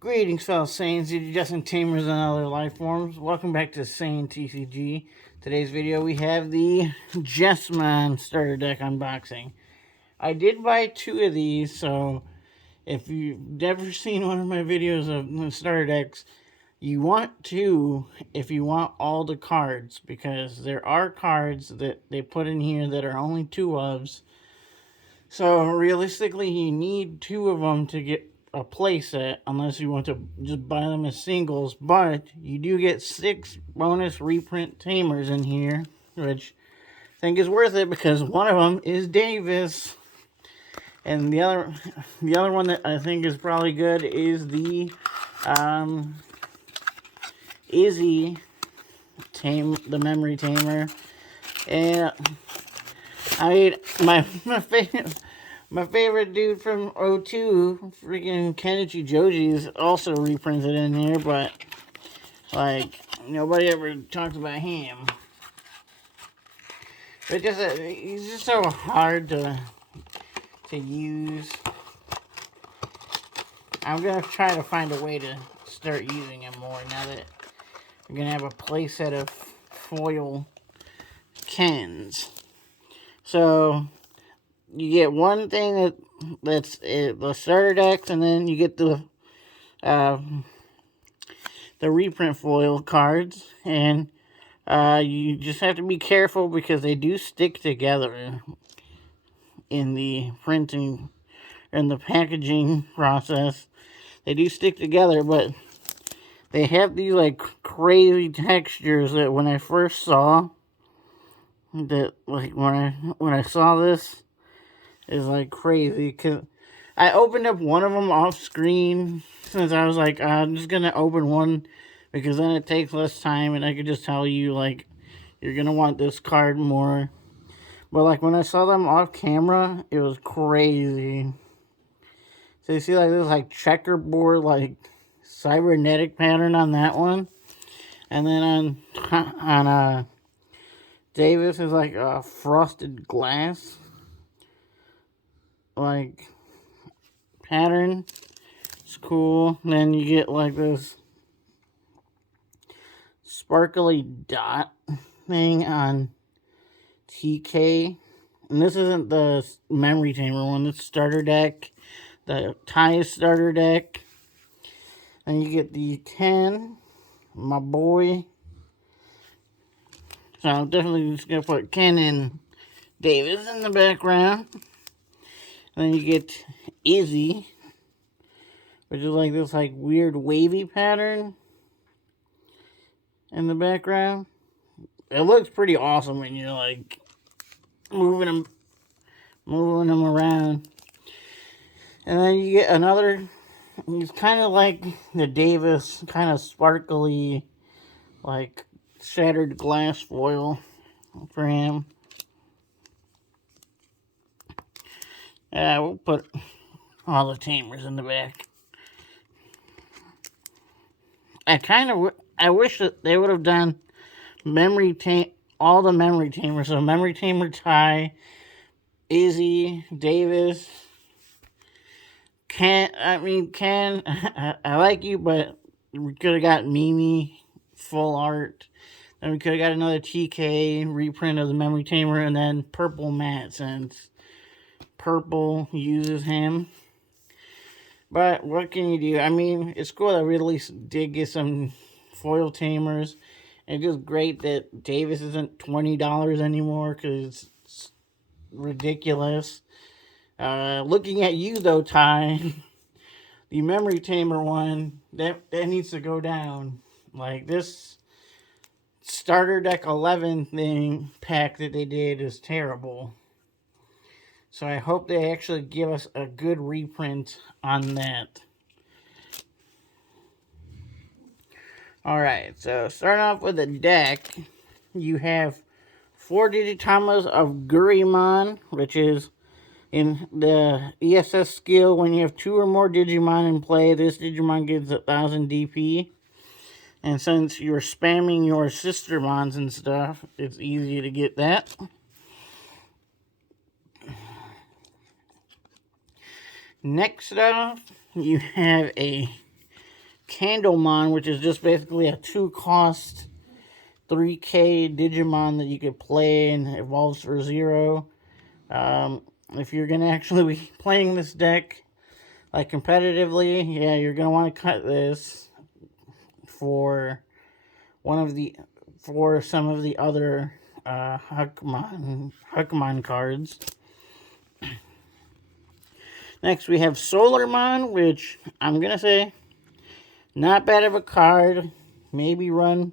Greetings, fellow Saiyans, Digidestined, Tamers, and other life forms. Welcome back to Saiyan TCG. Today's video, we have the Jesmon starter deck unboxing. I did buy 2 of these, so if you've never seen one of my videos of starter decks, you want to if you want all the cards, because there are cards that they put in here that are only 2 ofs. So realistically, you need 2 of them to get a playset, unless you want to just buy them as singles. But you do get 6 bonus reprint Tamers in here, which I think is worth it because one of them is Davis, and the other one that I think is probably good is the Izzy the memory tamer. And I mean, my favorite dude from 02, freaking Kenichi Joji, is also reprinted in here, but, like, nobody ever talks about him. But he's just so hard to use. I'm gonna try to find a way to start using him more now that I'm gonna have a playset of foil Kens. So you get one thing that's the starter decks, and then you get the reprint foil cards, and you just have to be careful because they do stick together in the printing and the packaging process. They do stick together, but they have these like crazy textures that when I first saw that, like when I saw this, is like crazy, because I opened up one of them off screen since I was like, I'm just gonna open one because then it takes less time and I could just tell you, like, you're gonna want this card more. But like when I saw them off camera, it was crazy. So you see like this like checkerboard like cybernetic pattern on that one, and then on Davis is like a frosted glass like pattern. It's cool. Then you get like this sparkly dot thing on TK. And this isn't the memory tamer one. This starter deck. The tie starter deck. And you get the Ken, my boy. So I'm definitely just going to put Ken and Davis in the background. And then you get Izzy, which is like this like weird wavy pattern in the background. It looks pretty awesome when you're like moving them around. And then you get another, it's kind of like the Davis, kind of sparkly, like shattered glass foil for him. We'll put all the Tamers in the back. I wish that they would have done all the memory tamers. So memory tamer tie, Izzy, Davis, Ken. I like you, but we could have got Mimi full art. Then we could have got another TK reprint of the memory tamer, and then Purple Matt, since Purple uses him. But what can you do? I mean, it's cool that we at least did get some foil tamers. It's just great that Davis isn't $20 anymore, because it's ridiculous. Looking at you though, Ty, the memory tamer one, that needs to go down. Like, this starter deck 11 thing pack that they did is terrible. So I hope they actually give us a good reprint on that. Alright, so starting off with the deck, you have 4 Digitamas of Gurimon, which is in the ESS skill. When you have 2 or more Digimon in play, this Digimon gets 1000 DP. And since you're spamming your Sistermons and stuff, it's easy to get that. Next up, you have a Candlemon, which is just basically a 2-cost 3K Digimon that you could play and evolves for 0. If you're going to actually be playing this deck, like competitively, yeah, you're going to want to cut this for some of the other Huckmon cards. Next, we have Solarmon, which I'm going to say, not bad of a card. Maybe run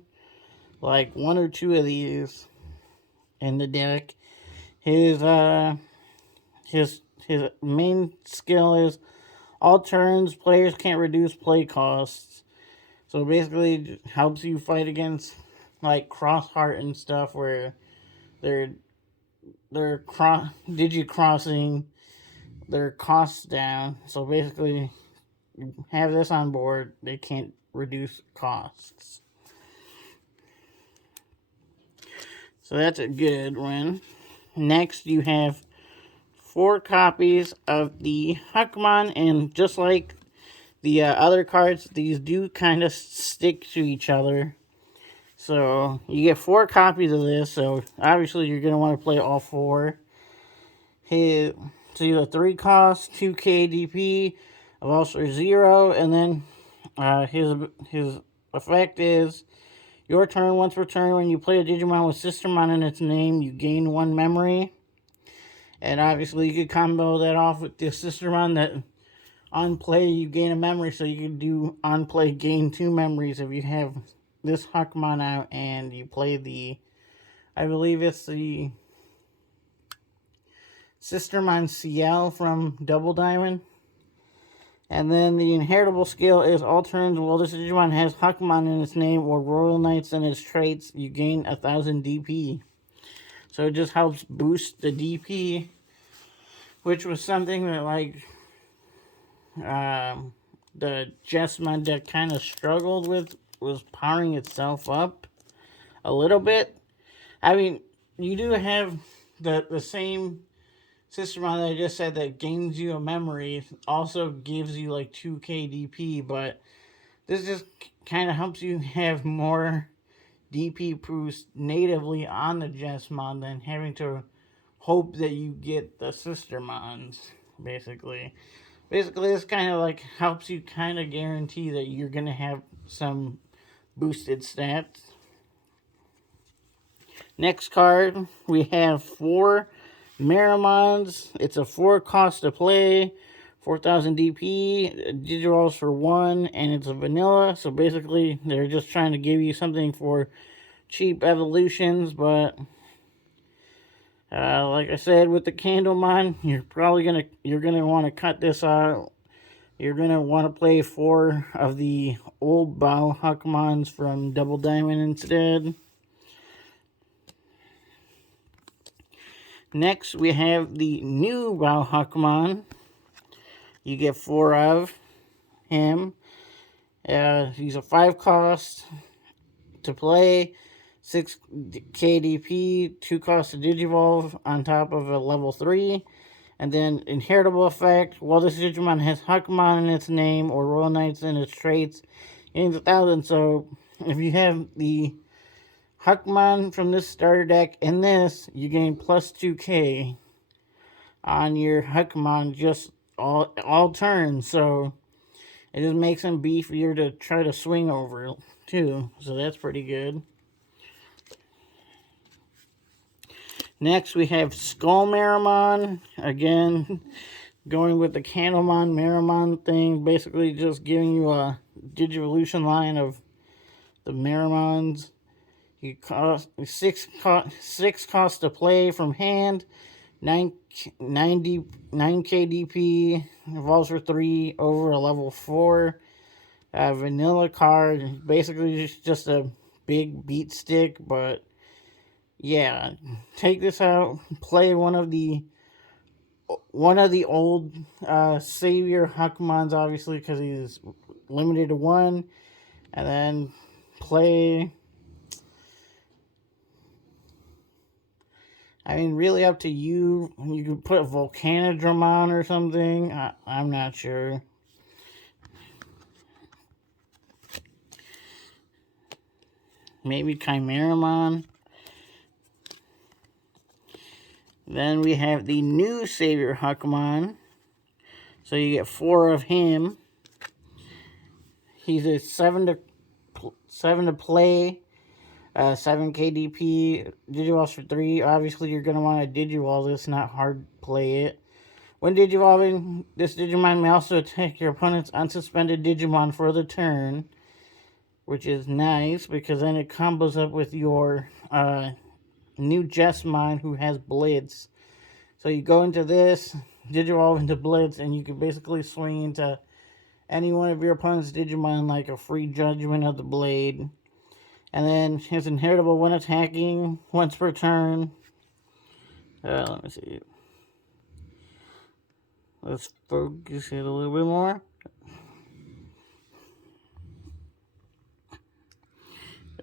like 1 or 2 of these in the deck. His main skill is all turns, players can't reduce play costs. So basically, it helps you fight against like Crossheart and stuff where they're digi-crossing their costs down. So basically, you have this on board, they can't reduce costs. So that's a good one. Next, you have 4 copies of the Huckmon, and just like the other cards, these do kind of stick to each other. So you get 4 copies of this, so obviously you're going to want to play all 4. So you have 3 cost, 2K DP, evolves for 0, and then his effect is your turn. Once per turn, when you play a Digimon with Sistermon in its name, you gain 1 memory. And obviously you could combo that off with the Sistermon that on play you gain a memory, so you can do on play gain 2 memories if you have this Huckmon out and you play the, I believe it's the Sistermon CL from Double Diamond. And then the inheritable skill is all turns while this Digimon has Huckmon in its name or Royal Knights in its traits, you gain 1000 DP. So it just helps boost the DP, which was something that like the Jesmon deck kind of struggled with, was powering itself up a little bit. I mean, you do have the same Sistermon that I just said that gains you a memory, also gives you like 2K DP, but this just kind of helps you have more DP boost natively on the Jesmon than having to hope that you get the Sistermons, basically. Basically, this kind of like helps you kind of guarantee that you're going to have some boosted stats. Next card, we have 4 Meramons. It's a 4 cost to play, 4000 DP, Digirolls for 1, and it's a vanilla. So basically, they're just trying to give you something for cheap evolutions, but like I said, with the Candlemon, you're gonna want to cut this out. You're gonna want to play 4 of the old Bao Huckmons from Double Diamond instead. Next, we have the new Bao Huckmon. You get 4 of him. He's a 5 cost to play, 6 KDP, 2 cost to Digivolve on top of a level 3. And then inheritable effect, while this Digimon has Huckmon in its name or Royal Knights in its traits, gains 1000. So if you have the Huckmon from this starter deck in this, you gain plus 2K on your Huckmon just all turns. So it just makes him beefier to try to swing over too. So that's pretty good. Next, we have Skull Meramon. Again, going with the Candlemon Meramon thing. Basically, just giving you a Digivolution line of the Meramons. You cost 6 cost to play from hand. 9K DP. Evolves for 3 over a level 4. Vanilla card. Basically, just a big beat stick, but yeah, take this out, play one of the old Savior Huckmons, obviously, because he's limited to 1, and then play, I mean, really up to you. You could put Volcanodrome on or something, I'm not sure. maybe Chimeramon. Then we have the new Savior Huckmon. So you get 4 of him. He's a 7 to play, 7 KDP, Digivolves for 3. Obviously, you're going to want to Digivolve this, not hard play it. When Digivolving, this Digimon may also attack your opponent's unsuspended Digimon for the turn, which is nice because then it combos up with your new Jesmon who has Blitz. So you go into this, Digivolve into Blitz, and you can basically swing into any one of your opponent's Digimon like a free Judgment of the Blade. And then his inheritable when attacking once per turn. Let me see. Let's focus it a little bit more.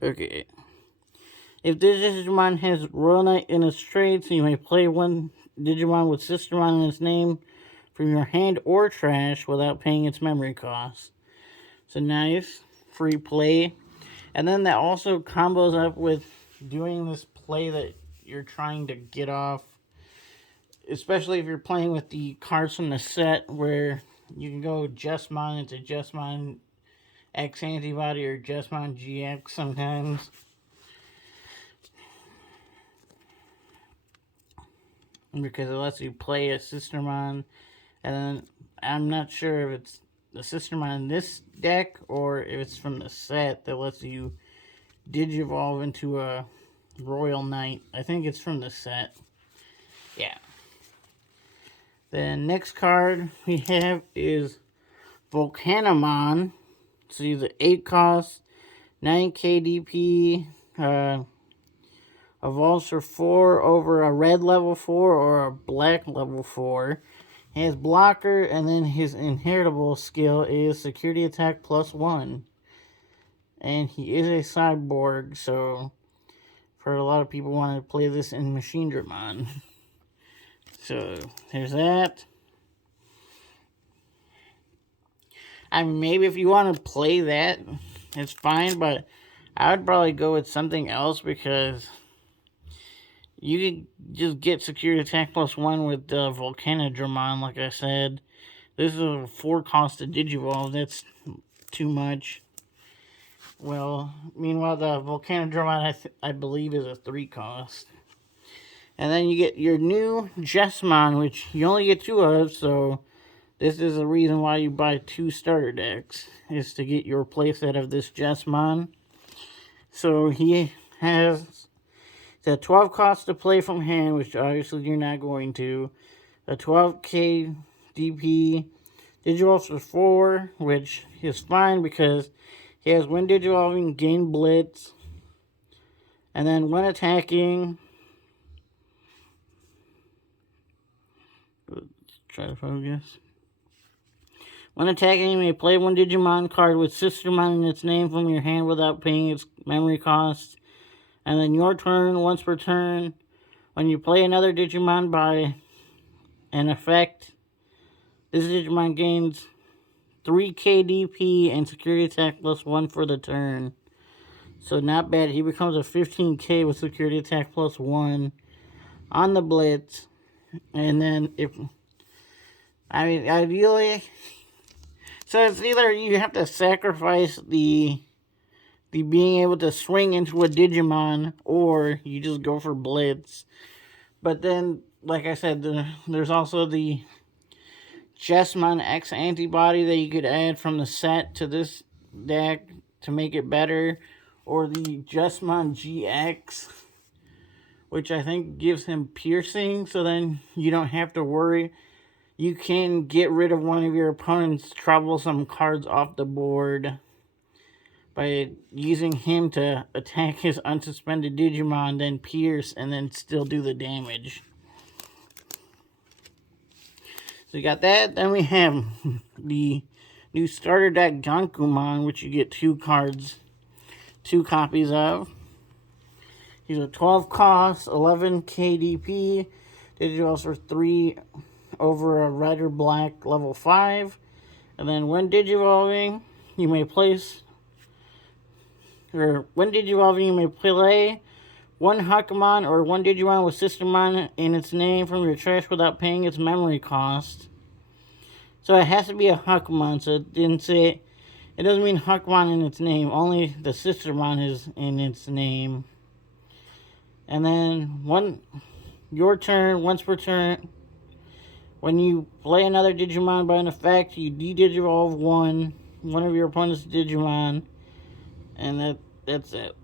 Okay. If this Digimon has Royal Knight in its traits, you may play one Digimon with Sistermon in its name from your hand or trash without paying its memory cost. So nice, free play. And then that also combos up with doing this play that you're trying to get off. Especially if you're playing with the cards from the set where you can go Jesmon into Jesmon X Antibody or Jesmon GX sometimes. Because it lets you play a Sistermon. And then I'm not sure if it's the Sistermon in this deck or if it's from the set that lets you Digivolve into a Royal Knight. I think it's from the set. Yeah. The next card we have is Volcanamon. So he's an 8 cost, 9 KDP, evolves for 4 over a red level 4 or a black level 4. He has blocker, and then his inheritable skill is security attack +1. And he is a cyborg, so for a lot of people want to play this in Machine Dramon. So there's that. I mean, maybe if you want to play that, it's fine, but I would probably go with something else because you could just get security attack +1 with the Volcanodramon, like I said. This is a 4 cost to Digivolve. That's too much. Well, meanwhile, the Volcanodramon, I believe, is a 3 cost. And then you get your new Jesmon, which you only get 2 of, so this is the reason why you buy 2 starter decks, is to get your playset of this Jesmon. So he has the 12 cost to play from hand, which obviously you're not going to. A 12k DP, Digivolves for 4, which is fine because he has when Digivolving, gain Blitz. And then when attacking, let's try to focus. When attacking, you may play one Digimon card with Sistermon in its name from your hand without paying its memory cost. And then your turn, once per turn, when you play another Digimon by an effect, this Digimon gains 3 KDP and security attack +1 for the turn. So not bad. He becomes a 15k with security attack +1 on the Blitz. And then ideally, so it's either you have to sacrifice the being able to swing into a Digimon, or you just go for Blitz. But then, like I said, there's also the Jesmon X Antibody that you could add from the set to this deck to make it better. Or the Jesmon GX, which I think gives him piercing, so then you don't have to worry. You can get rid of one of your opponent's troublesome cards off the board by using him to attack his unsuspended Digimon, then pierce, and then still do the damage. So you got that. Then we have the new starter deck Gankumon, which you get 2 cards, 2 copies of. He's a 12 cost, 11 KDP. Digivolves for 3 over a red or black level 5. And then when Digivolving, you may place or when Digivolving, you may play one Hakumon or one Digimon with Sistermon in its name from your trash without paying its memory cost. So it has to be a Hakumon, so it didn't say... It doesn't mean Hakumon in its name, only the Sistermon is in its name. And then your turn, once per turn, when you play another Digimon by an effect, you de-Digivolve one of your opponent's Digimon, and that's it.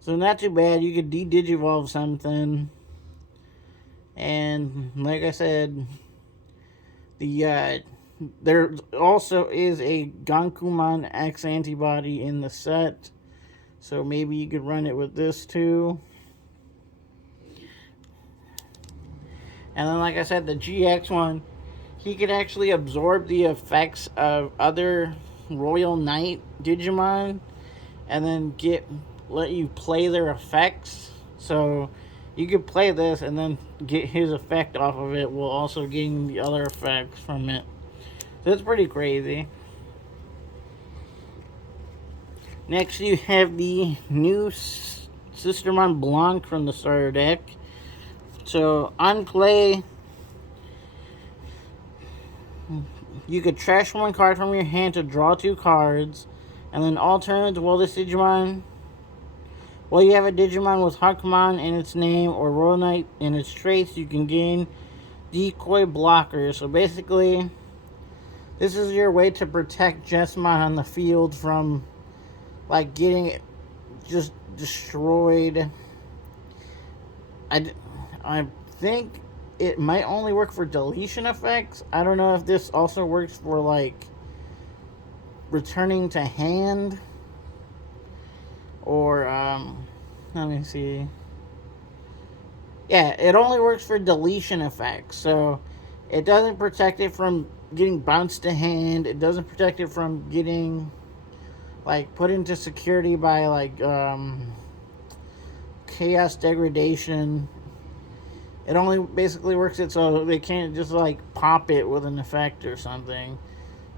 So not too bad, you could de-Digivolve something. And like I said, there also is a Gankumon X antibody in the set, so maybe you could run it with this too. And then, like I said, the GX one, he could actually absorb the effects of other Royal Knight Digimon, and then let you play their effects. So you could play this and then get his effect off of it while also getting the other effects from it. So it's pretty crazy. Next, you have the new Sistermon Blanc from the starter deck. So on play, you could trash one card from your hand to draw 2 cards, and then alternate while this Digimon... Well, you have a Digimon with Hakumon in its name or Royal Knight in its traits, you can gain Decoy Blocker. So basically, this is your way to protect Jesmon on the field from, like, getting just destroyed. I think it might only work for deletion effects. I don't know if this also works for, like, returning to hand. Or, let me see. Yeah, it only works for deletion effects. So, it doesn't protect it from getting bounced to hand. It doesn't protect it from getting, like, put into security by, like, chaos degradation. It only basically works it so they can't just, like, pop it with an effect or something.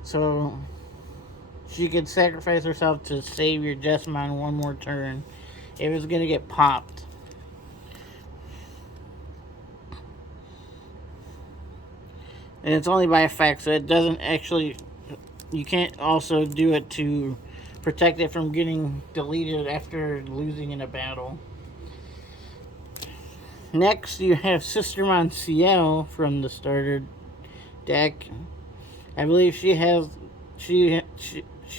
So she could sacrifice herself to save your Jesmon one more turn if it's going to get popped. And it's only by effect, so it doesn't actually... You can't also do it to protect it from getting deleted after losing in a battle. Next, you have Sistermon Ciel from the starter deck. I believe she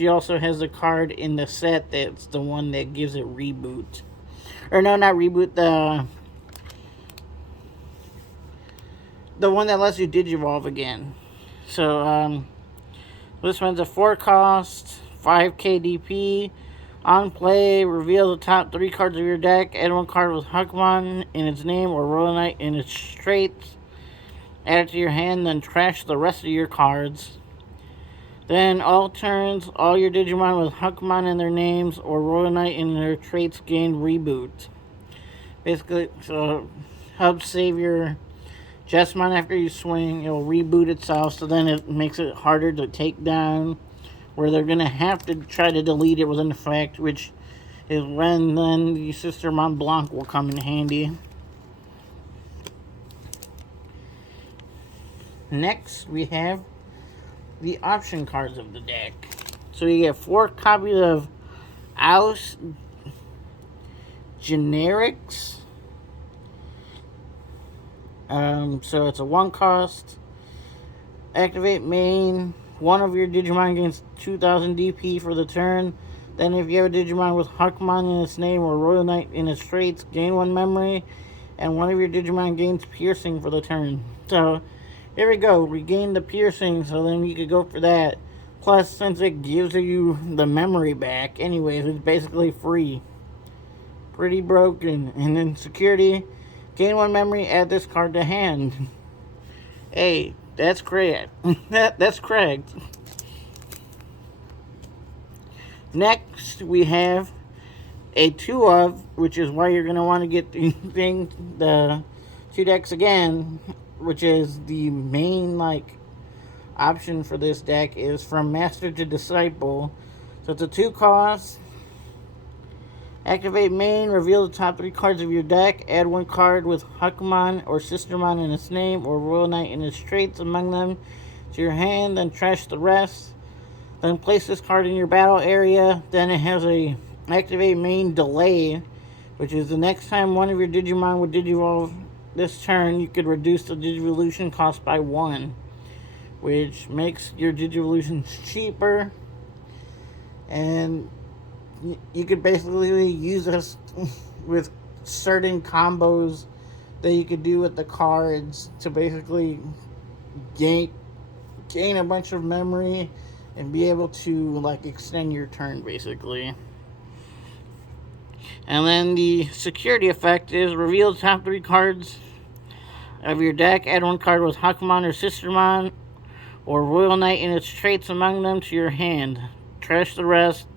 also has a card in the set that's the one that gives it reboot. Or no, not reboot, the one that lets you Digivolve again. So, this one's a 4-cost, 5k DP. On play, reveal the top 3 cards of your deck. Add 1 card with Hakumon in its name or Royal Knight in its traits. Add it to your hand, then trash the rest of your cards. Then, all turns, all your Digimon with Hakumon in their names or Royal Knight in their traits gain reboot. Basically, so helps save your Jesmon after you swing. It'll reboot itself, so then it makes it harder to take down, where they're going to have to try to delete it with an effect, which is when then the Sistermon Blanc will come in handy. Next, we have the option cards of the deck. So you get 4 copies of Aus Generics. So it's a 1-cost. Activate main. One of your Digimon gains 2000 DP for the turn. Then if you have a Digimon with Hakumon in its name or Royal Knight in its traits, gain 1 memory. And one of your Digimon gains piercing for the turn. So, here we go. Regain the piercing, so then you could go for that. Plus, since it gives you the memory back, anyways, it's basically free. Pretty broken. And then security, gain 1 memory, add this card to hand. Hey, that's correct. That's correct. Next, we have a 2 of, which is why you're going to want to get the 2 decks again, which is the main, like, option for this deck is From Master to Disciple. So it's a 2-cost. Activate main, reveal the top 3 cards of your deck, add 1 card with Huckmon or Sistermon in its name or Royal Knight in its traits among them to your hand, then trash the rest. Then place this card in your battle area. Then it has a activate main delay, which is the next time one of your Digimon would Digivolve this turn, you could reduce the Digivolution cost by 1, which makes your Digivolutions cheaper. And you could basically use this with certain combos that you could do with the cards to basically gain a bunch of memory and be able to like extend your turn basically. And then the security effect is reveal the top 3 cards of your deck, add 1 card with Huckmon or Sistermon or Royal Knight in its traits among them to your hand. Trash the rest,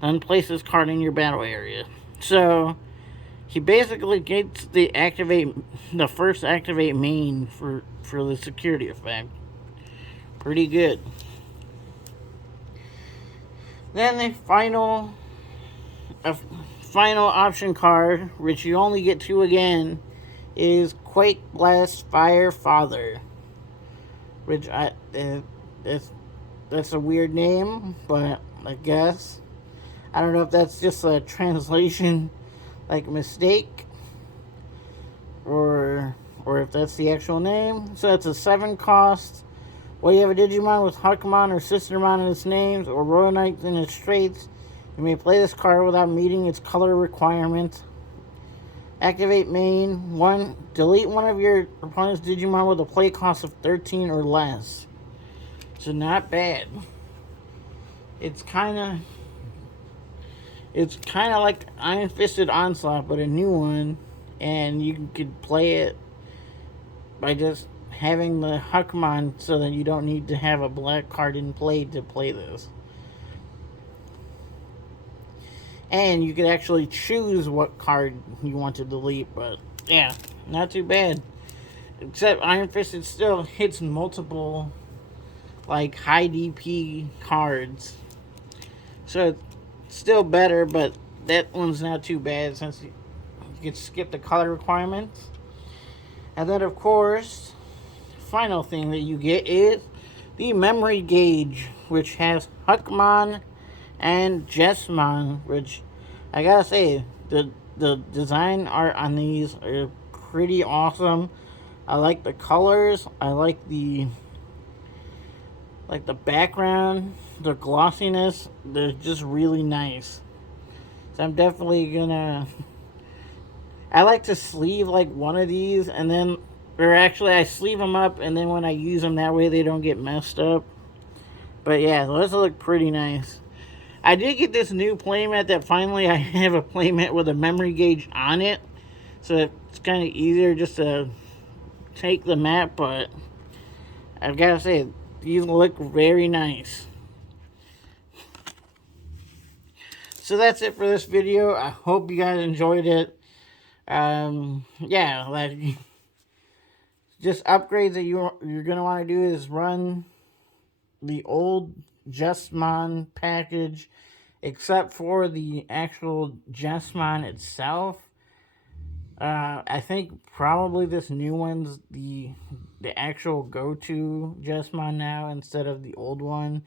then place this card in your battle area. So he basically gets the first activate main for the security effect. Pretty good. Then the final option card, which you only get 2 again, is Quake Blast Fire Father, which that's a weird name, but I guess I don't know if that's just a translation like mistake or if that's the actual name. So it's a 7 cost. Well, you have a Digimon with Huckmon or Sistermon in its names or Royal Knight in its traits, you may play this card without meeting its color requirement. Activate main. 1. Delete one of your opponent's Digimon with a play cost of 13 or less. So not bad. It's kind of like Iron Fisted Onslaught, but a new one, and you could play it by just having the Huckmon so that you don't need to have a black card in play to play this. And you could actually choose what card you want to delete, but yeah, not too bad. Except Iron Fisted still hits multiple like high DP cards. So it's still better, but that one's not too bad since you can skip the color requirements. And then of course, final thing that you get is the memory gauge, which has Huckmon and Jesmon, which I gotta say, the design art on these are pretty awesome. I like the colors. I like the background, the glossiness. They're just really nice. So I'm definitely gonna. I like to sleeve like one of these, and then, or actually, I sleeve them up, and then when I use them, that way they don't get messed up. But yeah, those look pretty nice. I did get this new playmat that finally I have a playmat with a memory gauge on it, so it's kind of easier just to take the map, but I've got to say, these look very nice. So that's it for this video. I hope you guys enjoyed it. Yeah, like, just upgrades that you're going to want to do is run the old Jesmon package, except for the actual Jesmon itself. I think probably this new one's the actual go-to Jesmon now instead of the old one.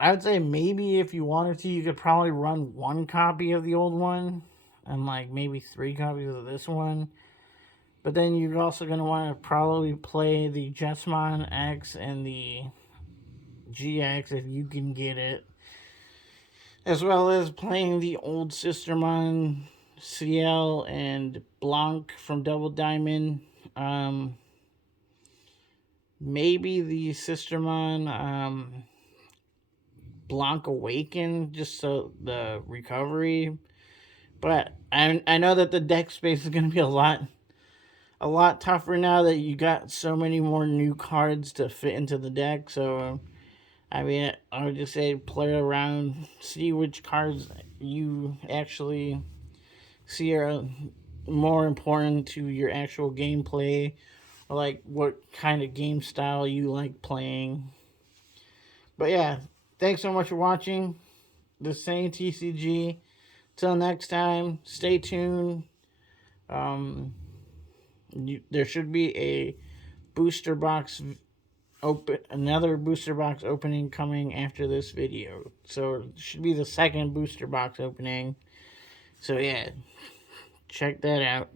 I would say maybe if you wanted to, you could probably run 1 copy of the old one and like maybe 3 copies of this one. But then you're also going to want to probably play the Jesmon X and the GX if you can get it, as well as playing the old Sistermon CL and Blanc from Double Diamond. Maybe the Sistermon Blanc Awaken, just so the recovery. But I know that the deck space is going to be a lot tougher now that you got so many more new cards to fit into the deck. So I mean, I would just say play around, see which cards you actually see are more important to your actual gameplay, or like what kind of game style you like playing. But yeah, thanks so much for watching the Saiyan TCG. Till next time, stay tuned. There should be a booster box another booster box opening coming after this video. So it should be the second booster box opening. So yeah, check that out.